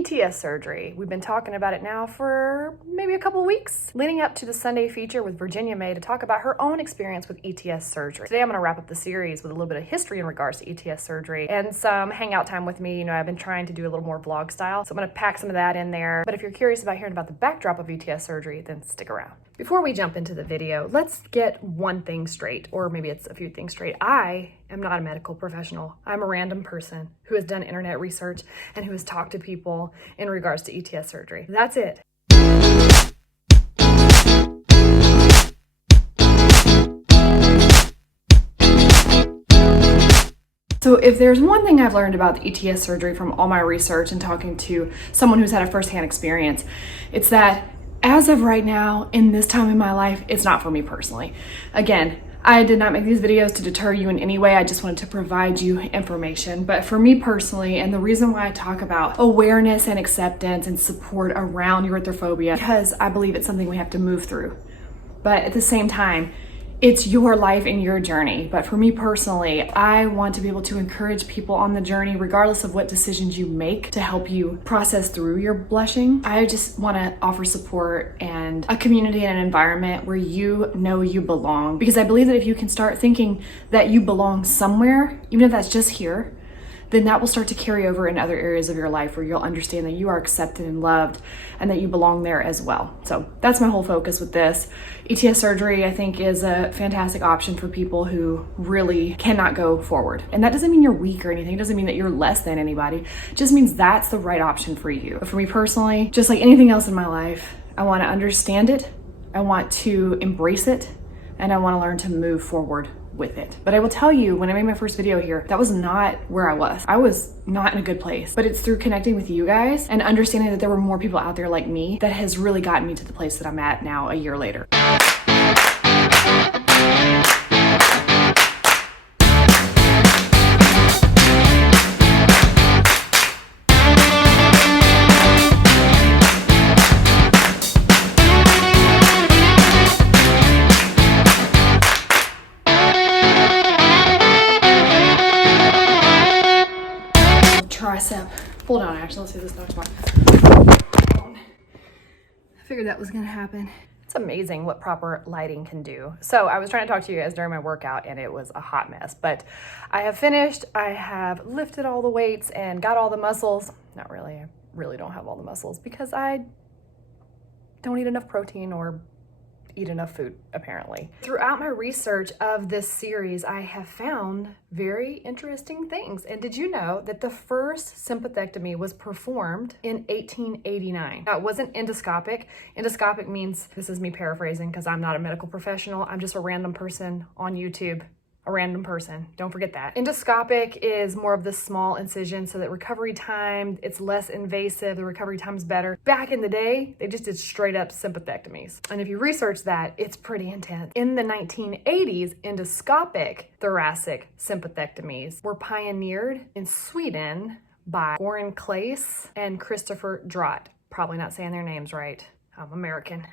ETS surgery. We've been talking about it now for maybe a couple weeks, leading up to the Sunday feature with Virginia Mae to talk about her own experience with ETS surgery. Today I'm going to wrap up the series with a little bit of history in regards to ETS surgery and some hangout time with me. You know, I've been trying to do a little more vlog style, so I'm going to pack some of that in there. But if you're curious about hearing about the backdrop of ETS surgery, then stick around. Before we jump into the video, let's get one thing straight, or maybe it's a few things straight. I am not a medical professional. I'm a random person who has done internet research and who has talked to people in regards to ETS surgery. That's it. So if there's one thing I've learned about the ETS surgery from all my research and talking to someone who's had a firsthand experience, it's that as of right now, in this time in my life, it's not for me personally. Again, I did not make these videos to deter you in any way. I just wanted to provide you information. But for me personally, and the reason why I talk about awareness and acceptance and support around erythrophobia, because I believe it's something we have to move through. But at the same time, it's your life and your journey. But for me personally, I want to be able to encourage people on the journey, regardless of what decisions you make, to help you process through your blushing. I just want to offer support and a community and an environment where you know you belong. Because I believe that if you can start thinking that you belong somewhere, even if that's just here, then that will start to carry over in other areas of your life where you'll understand that you are accepted and loved and that you belong there as well. So that's my whole focus with this. ETS surgery, I think, is a fantastic option for people who really cannot go forward. And that doesn't mean you're weak or anything. It doesn't mean that you're less than anybody. It just means that's the right option for you. But for me personally, just like anything else in my life, I want to understand it, I want to embrace it, and I want to learn to move forward with it. But I will tell you, when I made my first video here, that was not where I was. I was not in a good place. But it's through connecting with you guys and understanding that there were more people out there like me that has really gotten me to the place that I'm at now a year later. Tricep. Hold on, actually, let's see if this knocks my phone. I figured that was gonna happen. It's amazing what proper lighting can do. So I was trying to talk to you guys during my workout and it was a hot mess, but I have finished. I have lifted all the weights and got all the muscles. Not really, I really don't have all the muscles because I don't eat enough protein or eat enough food, apparently. Throughout my research of this series, I have found very interesting things. And did you know that the first sympathectomy was performed in 1889? Now, it wasn't endoscopic. Endoscopic means, this is me paraphrasing because I'm not a medical professional, I'm just a random person on YouTube. A random person, don't forget that. Endoscopic is more of the small incision so that recovery time, it's less invasive, the recovery time's better. Back in the day, they just did straight up sympathectomies. And if you research that, it's pretty intense. In the 1980s, endoscopic thoracic sympathectomies were pioneered in Sweden by Goran Claes and Christopher Drott. Probably not saying their names right. I'm American.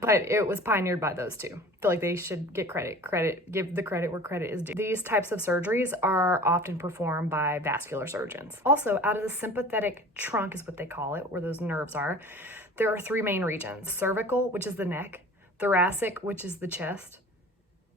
But it was pioneered by those two. I feel like they should get give the credit where credit is due. These types of surgeries are often performed by vascular surgeons. Also, out of the sympathetic trunk is what they call it, where those nerves are, there are three main regions: cervical, which is the neck, thoracic, which is the chest,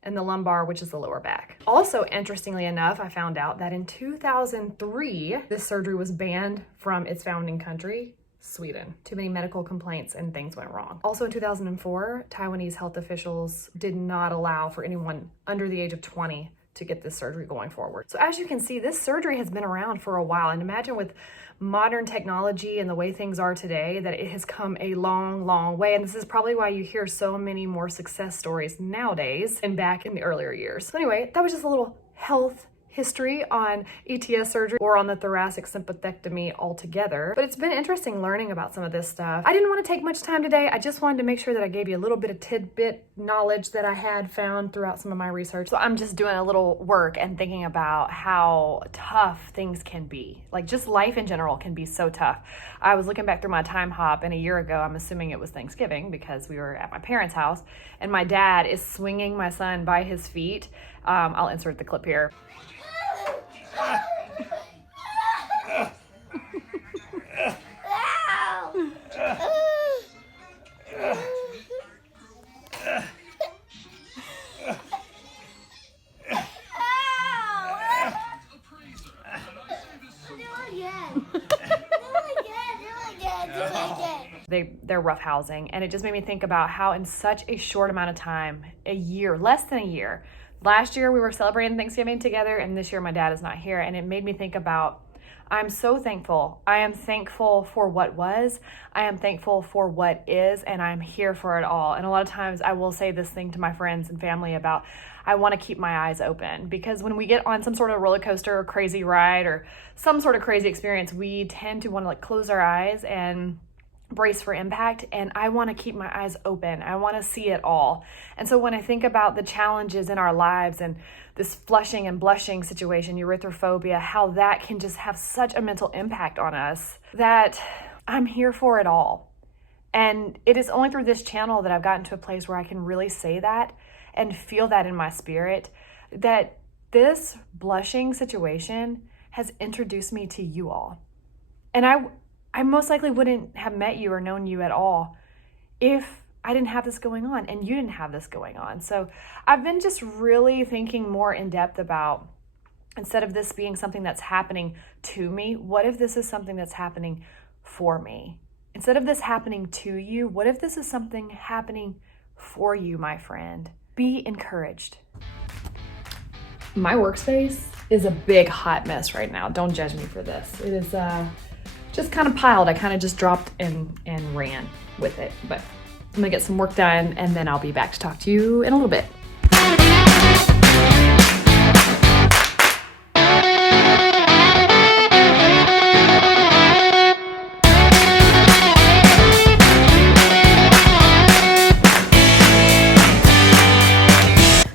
and the lumbar, which is the lower back. Also, interestingly enough, I found out that in 2003, this surgery was banned from its founding country, Sweden. Too many medical complaints and things went wrong. Also in 2004, Taiwanese health officials did not allow for anyone under the age of 20 to get this surgery going forward. So as you can see, this surgery has been around for a while, and imagine with modern technology and the way things are today that it has come a long, long way. And this is probably why you hear so many more success stories nowadays than back in the earlier years. So anyway, that was just a little health history on ETS surgery or on the thoracic sympathectomy altogether. But it's been interesting learning about some of this stuff. I didn't want to take much time today. I just wanted to make sure that I gave you a little bit of tidbit knowledge that I had found throughout some of my research. So I'm just doing a little work and thinking about how tough things can be. Like just life in general can be so tough. I was looking back through my time hop, and a year ago, I'm assuming it was Thanksgiving because we were at my parents' house, and my dad is swinging my son by his feet. I'll insert the clip here. they're roughhousing. And it just made me think about how in such a short amount of time, a year, less than a year, last year we were celebrating Thanksgiving together, and this year my dad is not here. And it made me think about, I'm so thankful. I am thankful for what was. I am thankful for what is, and I'm here for it all. And a lot of times I will say this thing to my friends and family about, I want to keep my eyes open, because when we get on some sort of roller coaster or crazy ride or some sort of crazy experience, we tend to want to close our eyes and brace for impact. And I want to keep my eyes open. I want to see it all. And so when I think about the challenges in our lives and this flushing and blushing situation, erythrophobia, how that can just have such a mental impact on us, that I'm here for it all. And it is only through this channel that I've gotten to a place where I can really say that and feel that in my spirit, that this blushing situation has introduced me to you all. And I most likely wouldn't have met you or known you at all if I didn't have this going on and you didn't have this going on. So I've been just really thinking more in depth about, instead of this being something that's happening to me, what if this is something that's happening for me? Instead of this happening to you, what if this is something happening for you, my friend? Be encouraged. My workspace is a big hot mess right now. Don't judge me for this. It is just kind of piled. I kind of just dropped and ran with it, but I'm gonna get some work done and then I'll be back to talk to you in a little bit.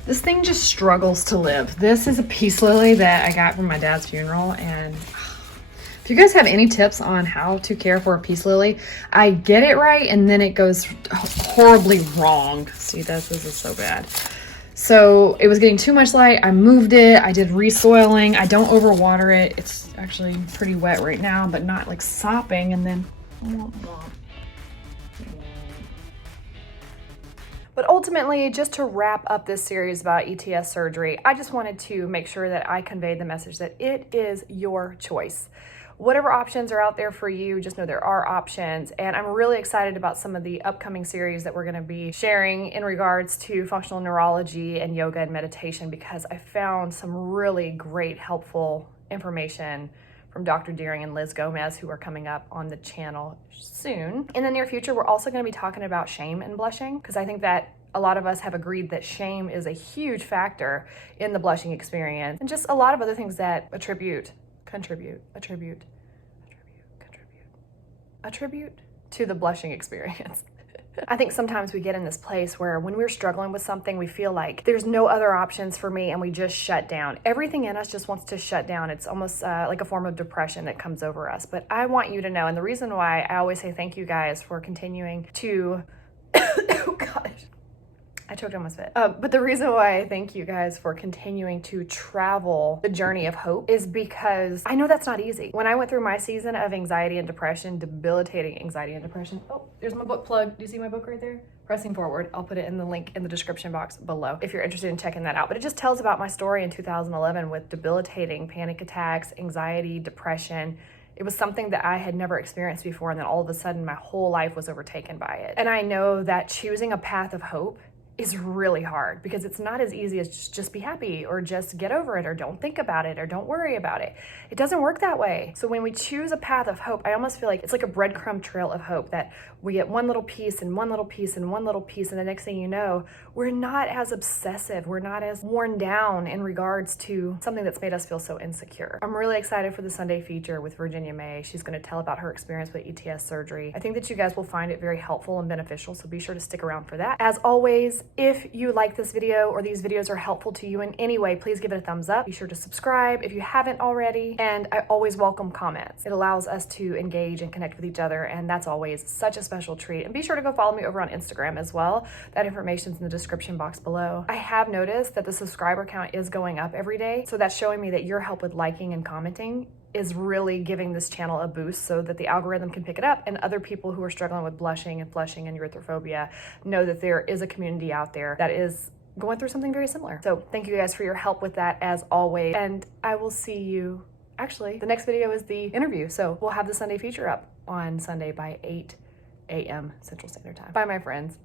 This thing just struggles to live. This is a peace lily that I got from my dad's funeral, and if you guys have any tips on how to care for a peace lily, I get it right and then it goes horribly wrong. See, this is so bad. So it was getting too much light. I moved it. I did resoiling. I don't overwater it. It's actually pretty wet right now, but not like sopping. And then, but ultimately, just to wrap up this series about ETS surgery, I just wanted to make sure that I conveyed the message that it is your choice. Whatever options are out there for you, just know there are options. And I'm really excited about some of the upcoming series that we're gonna be sharing in regards to functional neurology and yoga and meditation, because I found some really great, helpful information from Dr. Deering and Liz Gomez, who are coming up on the channel soon. In the near future, we're also gonna be talking about shame and blushing, because I think that a lot of us have agreed that shame is a huge factor in the blushing experience, and just a lot of other things that contribute to the blushing experience. I think sometimes we get in this place where when we're struggling with something, we feel like there's no other options for me and we just shut down. Everything in us just wants to shut down. It's almost like a form of depression that comes over us. But I want you to know, and the reason why I always say thank you guys for continuing to, oh gosh, I choked on my spit. But the reason why I thank you guys for continuing to travel the journey of hope is because I know that's not easy. When I went through my season of anxiety and depression, debilitating anxiety and depression. Oh, there's my book plug. Do you see my book right there? Pressing Forward. I'll put it in the link in the description box below if you're interested in checking that out. But it just tells about my story in 2011 with debilitating panic attacks, anxiety, depression. It was something that I had never experienced before, and then all of a sudden my whole life was overtaken by it. And I know that choosing a path of hope is really hard, because it's not as easy as just be happy or just get over it or don't think about it or don't worry about it. It doesn't work that way. So when we choose a path of hope, I almost feel like it's like a breadcrumb trail of hope, that we get one little piece and one little piece and one little piece, and the next thing you know, we're not as obsessive, we're not as worn down in regards to something that's made us feel so insecure. I'm really excited for the Sunday feature with Virginia Mae. She's going to tell about her experience with ETS surgery. I think that you guys will find it very helpful and beneficial, so be sure to stick around for that. As always, if you like this video or these videos are helpful to you in any way, please give it a thumbs up. Be sure to subscribe if you haven't already, and I always welcome comments. It allows us to engage and connect with each other, and that's always such a special treat. And be sure to go follow me over on Instagram as well. That information's in the description box below. I have noticed that the subscriber count is going up every day, so that's showing me that your help with liking and commenting is really giving this channel a boost so that the algorithm can pick it up, and other people who are struggling with blushing and flushing and erythrophobia know that there is a community out there that is going through something very similar. So thank you guys for your help with that as always, and I will see you, actually, the next video is the interview, so we'll have the Sunday feature up on Sunday by 8 a.m. Central Standard Time. Bye, my friends.